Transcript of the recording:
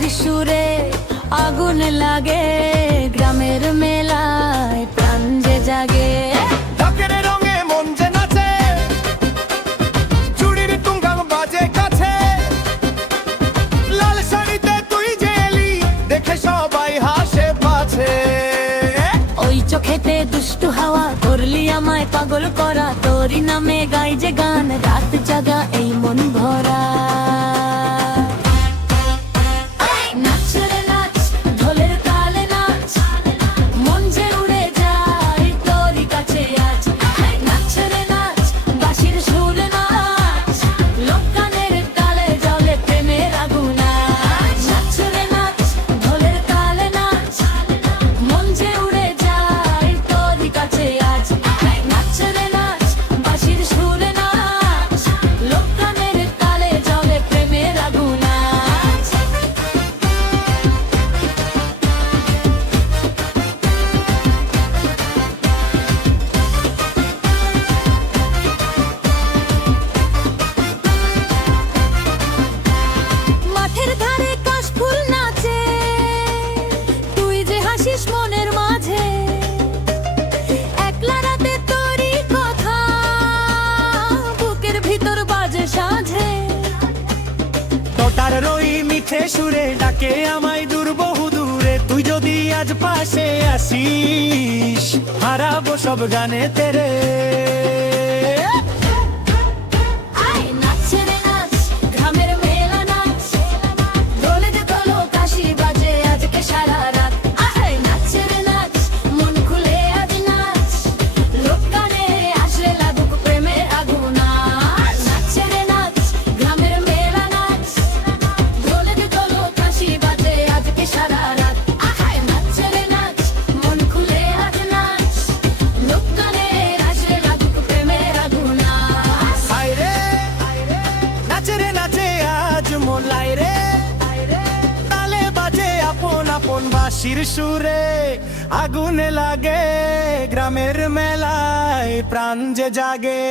বাঁশির সুরে আগুন লাগে, গ্রামের মেলায় প্রাণ যে জাগে। ঢাকের রঙে মন যে নাচে, চুড়ির টুংটাং বাজে কাছে, লাল শাড়িতে তুই যে এলি দেখে সবাই হাসে পাছে। ওই চোখেতে দুষ্টু হাওয়া করলি আমায় পাগল করা, তোরই নামে গাই যে গান রাত জাগা এই মন ভরা। নাচ রে নাচ, ঢোলের তালে নাচ, মন যে উড়ে যায় তোরই কাছে আজ। নাচ রে নাচ, বাঁশির সুরে নাচ, লোক গানের তালে জলে প্রেমের আগুন আজ। নাচ রে নাচ, ঢোলের তালে নাচ, মন যে উড়ে যায় তোরই কাছে আজ। নাচ রে নাচ, বাঁশির সুরে নাচ, লোক গানের তালে জলে প্রেমের আগুন আজ। মাঠের ধারে কাশফুল নাচে, তুই যে হাসিস মনের মাঝে। একলা রাতে তোরই কথা বুকের ভিতর বাজে সাঝে। তোটার রই মিঠে সুরে ডাকে আমায় দূর বহু দূরে, তুই যদি আজ পাশে আসিস হারাবো সব গানে তেরে। আয় নাচ রে নাচ, গ্রামের মেলা নাচ, দোলে যে দোলো কাশি বাজে আজকে সারা রাত। আয় নাচ রে নাচ, মন খুলে আজ নাচ, লোক গানে আসলে লাগুক প্রেমের আগুন আজ। নাচ রে নাচ, গ্রামের মেলা নাচ, দোলে যে দোলো কাশি বাজে আজকে সারা রাত। আয় নাচ রে নাচ, মন খুলে আজ নাচ, লোক গানে আসলে লাগুক প্রেমের আগুন আজ। হায় রে নাচে রে নাচে আজ মোলাই রে, তালে বাজে আপন আপন বাঁশির সুরে আগুন লাগে, গ্রামের মেলায় প্রাণ যে জাগে।